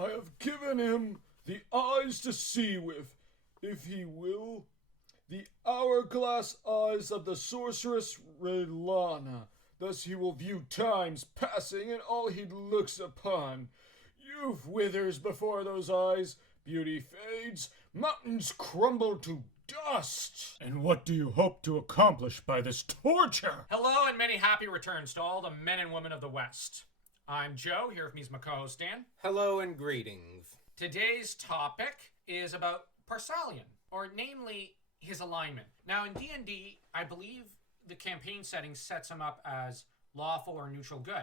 I have given him the eyes to see with, if he will, the hourglass eyes of the sorceress Raylana. Thus he will view times passing and all he looks upon. Youth withers before those eyes, beauty fades, mountains crumble to dust. And what do you hope to accomplish by this torture? Hello and many happy returns to all the men and women of the West. I'm Joe, here with me is my co-host Dan. Hello and greetings. Today's topic is about Par-Salian, or namely his alignment. Now in D&D, I believe the campaign setting sets him up as lawful or neutral good.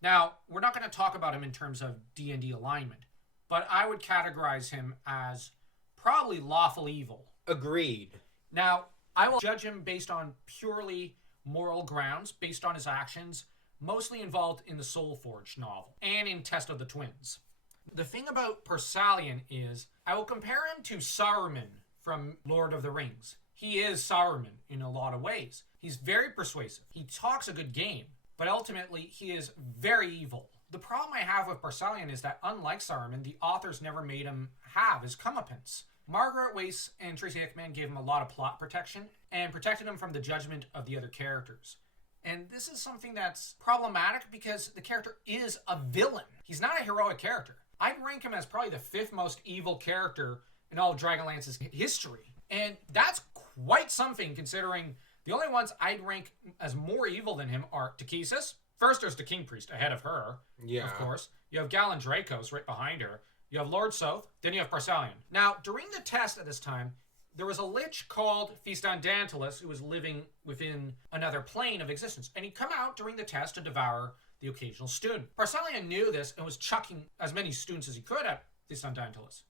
Now, we're not going to talk about him in terms of D&D alignment, but I would categorize him as probably lawful evil. Agreed. Now, I will judge him based on purely moral grounds, based on his actions, mostly involved in the Soulforged novel and in Test of the Twins. The thing about Par-Salian is, I will compare him to Saruman from Lord of the Rings. He is Saruman in a lot of ways. He's very persuasive. He talks a good game, but ultimately he is very evil. The problem I have with Par-Salian is that, unlike Saruman, the authors never made him have his comeuppance. Margaret Weiss and Tracy Hickman gave him a lot of plot protection and protected him from the judgment of the other characters. And this is something that's problematic because the character is a villain. He's not a heroic character. I'd rank him as probably the fifth most evil character in all of Dragonlance's history. And that's quite something, considering the only ones I'd rank as more evil than him are Takesis. First, there's the King Priest ahead of her, of course. You have Galen Dracos right behind her. You have Lord Soth, then you have Par-Salian. Now, during the test at this time, there was a lich called Feaston Dantalus who was living within another plane of existence, and he'd come out during the test to devour the occasional student. Par-Salian knew this and was chucking as many students as he could at Feaston Dantalus.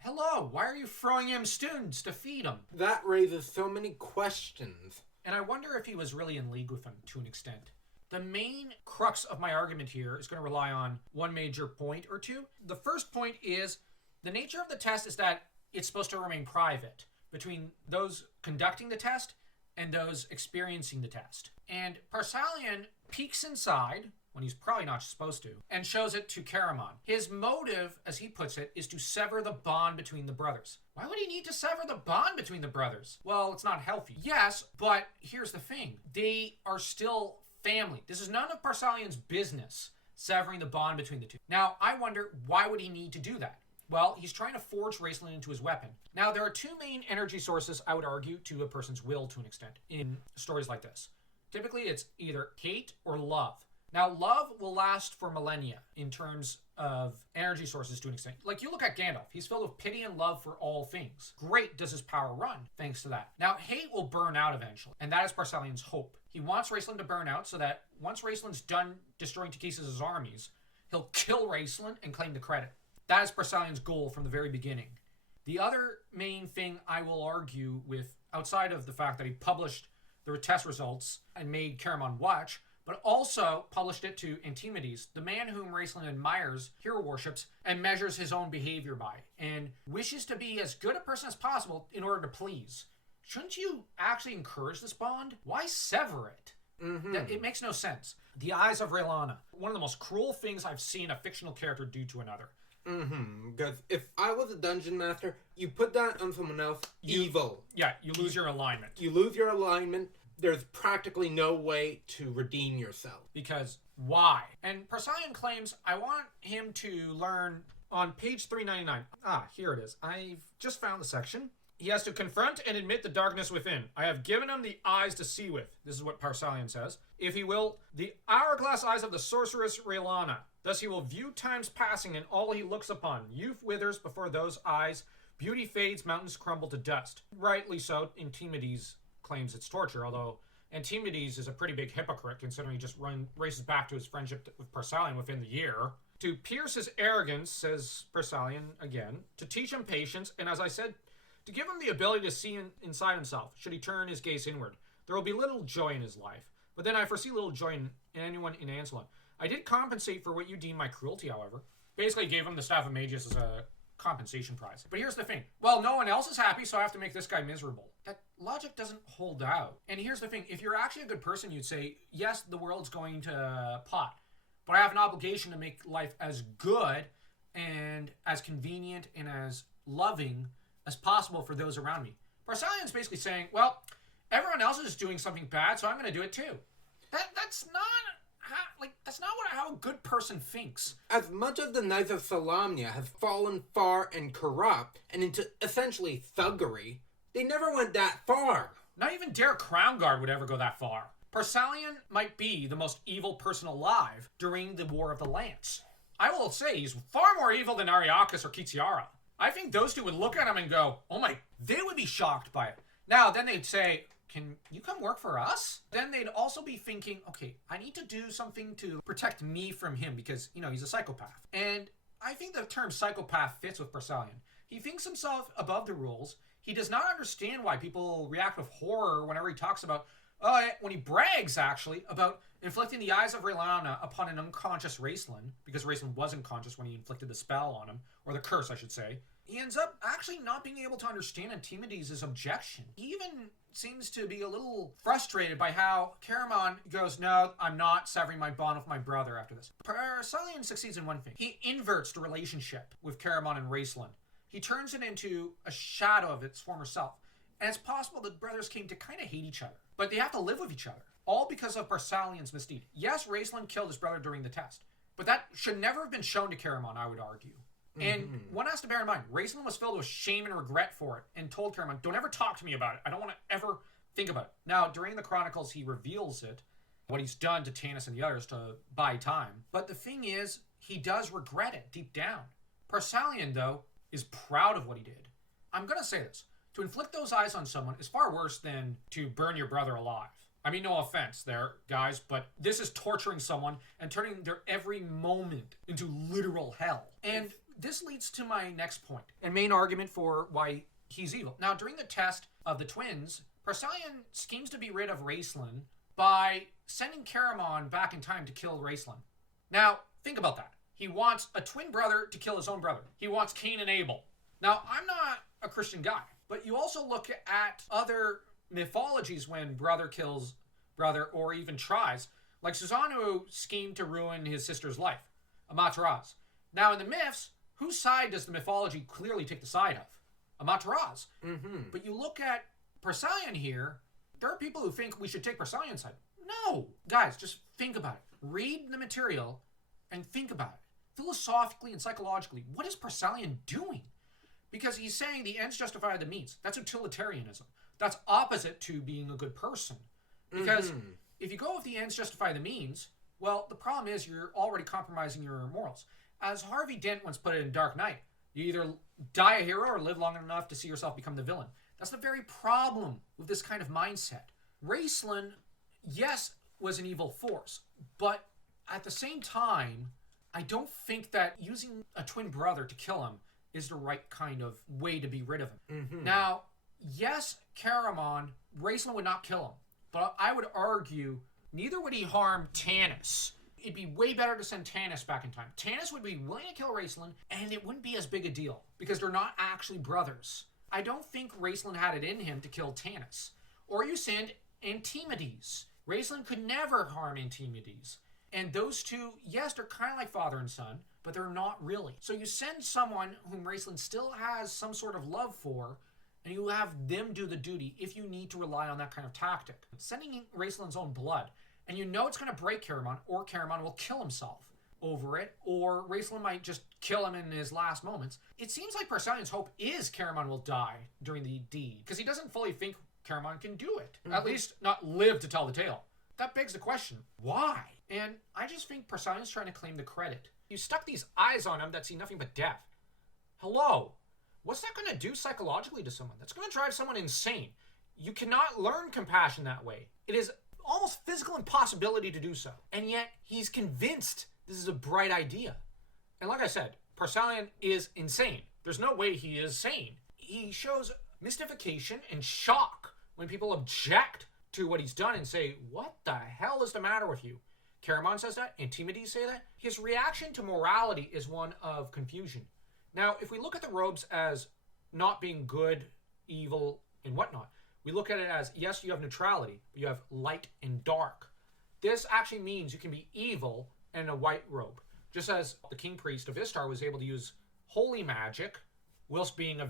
Hello, why are you throwing him students to feed him? That raises so many questions. And I wonder if he was really in league with him to an extent. The main crux of my argument here is going to rely on one major point or two. The first point is the nature of the test is that it's supposed to remain private between those conducting the test and those experiencing the test. And Par-Salian peeks inside, when he's probably not supposed to, and shows it to Caramon. His motive, as he puts it, is to sever the bond between the brothers. Why would he need to sever the bond between the brothers? Well, it's not healthy. Yes, but here's the thing. They are still family. This is none of Par-Salian's business, severing the bond between the two. Now, I wonder, why would he need to do that? Well, he's trying to forge Raistlin into his weapon. Now, there are two main energy sources, I would argue, to a person's will to an extent in stories like this. Typically, it's either hate or love. Now, love will last for millennia in terms of energy sources to an extent. Like, you look at Gandalf. He's filled with pity and love for all things. Great does his power run, thanks to that. Now, hate will burn out eventually, and that is Par-Salian's hope. He wants Raistlin to burn out so that once Raistlin's done destroying Takesis' armies, he'll kill Raistlin and claim the credit. That is Par-Salian's goal from the very beginning. The other main thing I will argue with, outside of the fact that he published the test results and made Caramon watch, but also published it to Antimides, the man whom Raistlin admires, hero worships, and measures his own behavior by, and wishes to be as good a person as possible in order to please. Shouldn't you actually encourage this bond? Why sever it? It makes no sense. The Eyes of Raistlin, one of the most cruel things I've seen a fictional character do to another. Because if I was a dungeon master, you put that on someone else, evil. Yeah, you lose your alignment. You lose your alignment. There's practically no way to redeem yourself. Because why? And Par-Salian claims, I want him to learn on page 399. Here it is. I've just found the section. He has to confront and admit the darkness within. I have given him the eyes to see with. This is what Par-Salian says. If he will, the hourglass eyes of the sorceress Raylana. Thus he will view times passing and all he looks upon. Youth withers before those eyes. Beauty fades, mountains crumble to dust. Rightly so, Antimides claims it's torture, although Antimides is a pretty big hypocrite considering he just races back to his friendship with Par-Salian within the year. To pierce his arrogance, says Par-Salian again, to teach him patience, and as I said, to give him the ability to see inside himself, should he turn his gaze inward. There will be little joy in his life, but then I foresee little joy in anyone in Ancelon. I did compensate for what you deem my cruelty, however. Basically gave him the Staff of Magus as a compensation prize. But here's the thing. Well, no one else is happy, so I have to make this guy miserable. That logic doesn't hold out. And here's the thing. If you're actually a good person, you'd say, yes, the world's going to pot, but I have an obligation to make life as good and as convenient and as loving as possible for those around me. Par-Salian's basically saying, well, everyone else is doing something bad, so I'm going to do it too. That's not how a good person thinks. As much as the Knights of Salamnia have fallen far and corrupt and into essentially thuggery, they never went that far. Not even Derek Crownguard would ever go that far. Par-Salian might be the most evil person alive during the War of the Lance. I will say he's far more evil than Ariakas or Kitsiara. I think those two would look at him and go, oh my, they would be shocked by it. Now, then they'd say, can you come work for us? Then they'd also be thinking, okay, I need to do something to protect me from him because, he's a psychopath. And I think the term psychopath fits with Par-Salian. He thinks himself above the rules. He does not understand why people react with horror whenever he talks about, when he brags, actually, about inflicting the Eyes of Raistlin upon an unconscious Raistlin, because Raistlin was unconscious when he inflicted the spell on him, or the curse, I should say. He ends up actually not being able to understand Antimides' objection. He even seems to be a little frustrated by how Caramon goes, no, I'm not severing my bond with my brother after this. Par-Salian succeeds in one thing. He inverts the relationship with Caramon and Raistlin. He turns it into a shadow of its former self. And it's possible that brothers came to kind of hate each other. But they have to live with each other. All because of Par-Salian's misdeed. Yes, Raistlin killed his brother during the test. But that should never have been shown to Caramon, I would argue. And one has to bear in mind, Raistlin was filled with shame and regret for it and told Caramon, don't ever talk to me about it. I don't want to ever think about it. Now, during the Chronicles, he reveals it, what he's done to Tanis and the others to buy time. But the thing is, he does regret it deep down. Par-Salian, though, is proud of what he did. I'm going to say this. To inflict those eyes on someone is far worse than to burn your brother alive. I mean, no offense there, guys, but this is torturing someone and turning their every moment into literal hell. And this leads to my next point and main argument for why he's evil. Now, during the test of the twins, Par-Salian schemes to be rid of Raistlin by sending Caramon back in time to kill Raistlin. Now, think about that. He wants a twin brother to kill his own brother. He wants Cain and Abel. Now, I'm not a Christian guy, but you also look at other mythologies when brother kills brother or even tries, like Susanoo schemed to ruin his sister's life, Amaterasu. Now, in the myths, whose side does the mythology clearly take the side of? Amaterasu. But you look at Par-Salian here, there are people who think we should take Par-Salian's side. No! Guys, just think about it. Read the material and think about it. Philosophically and psychologically, what is Par-Salian doing? Because he's saying the ends justify the means. That's utilitarianism. That's opposite to being a good person. Because if you go with the ends justify the means, well, the problem is you're already compromising your morals. As Harvey Dent once put it in Dark Knight, you either die a hero or live long enough to see yourself become the villain. That's the very problem with this kind of mindset. Raistlin, yes, was an evil force, but at the same time, I don't think that using a twin brother to kill him is the right kind of way to be rid of him. Now, yes, Caramon, Raistlin would not kill him, but I would argue neither would he harm Tanis. It'd be way better to send Tanis back in time. Tanis would be willing to kill Raistlin, and it wouldn't be as big a deal, because they're not actually brothers. I don't think Raistlin had it in him to kill Tanis. Or you send Antimides. Raistlin could never harm Antimides. And those two, yes, they're kind of like father and son, but they're not really. So you send someone whom Raistlin still has some sort of love for, and you have them do the duty if you need to rely on that kind of tactic. Sending Raistlin's own blood, and you know it's going to break Caramon, or Caramon will kill himself over it, or Raistlin might just kill him in his last moments. It seems like Par-Salian's hope is Caramon will die during the deed, because he doesn't fully think Caramon can do it. At least not live to tell the tale. That begs the question, why? And I just think Par-Salian's trying to claim the credit. You stuck these eyes on him that see nothing but death. Hello? What's that going to do psychologically to someone? That's going to drive someone insane. You cannot learn compassion that way. It is almost physical impossibility to do so. And yet, he's convinced this is a bright idea. And like I said, Par-Salian is insane. There's no way he is sane. He shows mystification and shock when people object to what he's done and say, what the hell is the matter with you? Caramon says that, Antimides say that. His reaction to morality is one of confusion. Now, if we look at the robes as not being good, evil, and whatnot, we look at it as, yes, you have neutrality, but you have light and dark. This actually means you can be evil and in a white robe. Just as the King Priest of Istar was able to use holy magic, whilst being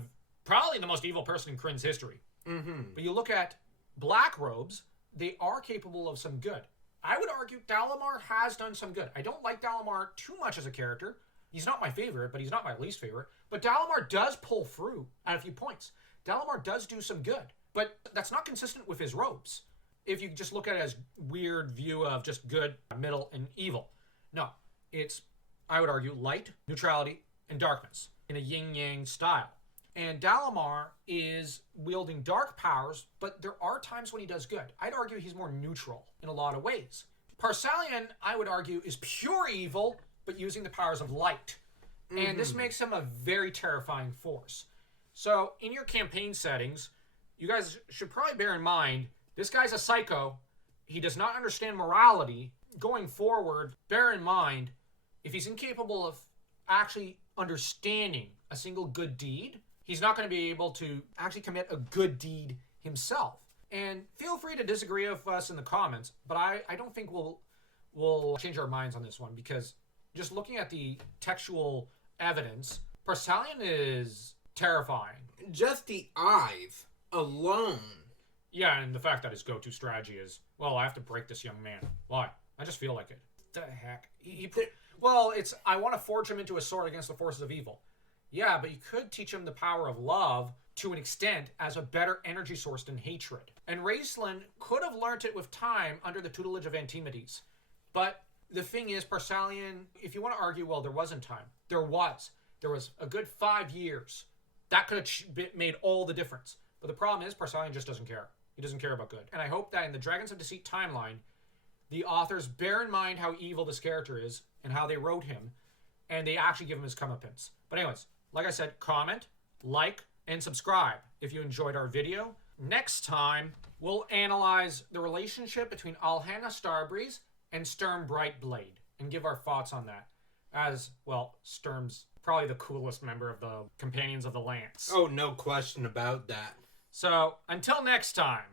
probably the most evil person in Krynn's history. But you look at Black Robes, they are capable of some good. I would argue Dalamar has done some good. I don't like Dalamar too much as a character. He's not my favorite, but he's not my least favorite. But Dalamar does pull through at a few points. Dalamar does do some good, but that's not consistent with his robes. If you just look at it as weird view of just good, middle, and evil. No, it's, I would argue, light, neutrality, and darkness in a yin-yang style. And Dalamar is wielding dark powers, but there are times when he does good. I'd argue he's more neutral in a lot of ways. Par-Salian, I would argue, is pure evil, but using the powers of light. And this makes him a very terrifying force. So, in your campaign settings, you guys should probably bear in mind, this guy's a psycho. He does not understand morality. Going forward, bear in mind, if he's incapable of actually understanding a single good deed, he's not going to be able to actually commit a good deed himself. And feel free to disagree with us in the comments, but I don't think we'll change our minds on this one, because just looking at the textual evidence, Par-Salian is terrifying. Just the eyes alone. Yeah, and the fact that his go-to strategy is, well, I have to break this young man. Why? I just feel like it. The heck? Well, it's, I want to forge him into a sword against the forces of evil. Yeah, but you could teach him the power of love to an extent as a better energy source than hatred. And Raistlin could have learnt it with time under the tutelage of Antimedes. But the thing is, Par-Salian, if you want to argue, well, there wasn't time. There was. There was a good 5 years. That could have made all the difference. But the problem is, Par-Salian just doesn't care. He doesn't care about good. And I hope that in the Dragons of Deceit timeline, the authors bear in mind how evil this character is and how they wrote him, and they actually give him his comeuppance. But anyways, like I said, comment, like, and subscribe if you enjoyed our video. Next time, we'll analyze the relationship between Alhana Starbreeze and Sturm Brightblade and give our thoughts on that. As, well, Sturm's probably the coolest member of the Companions of the Lance. Oh, no question about that. So, until next time.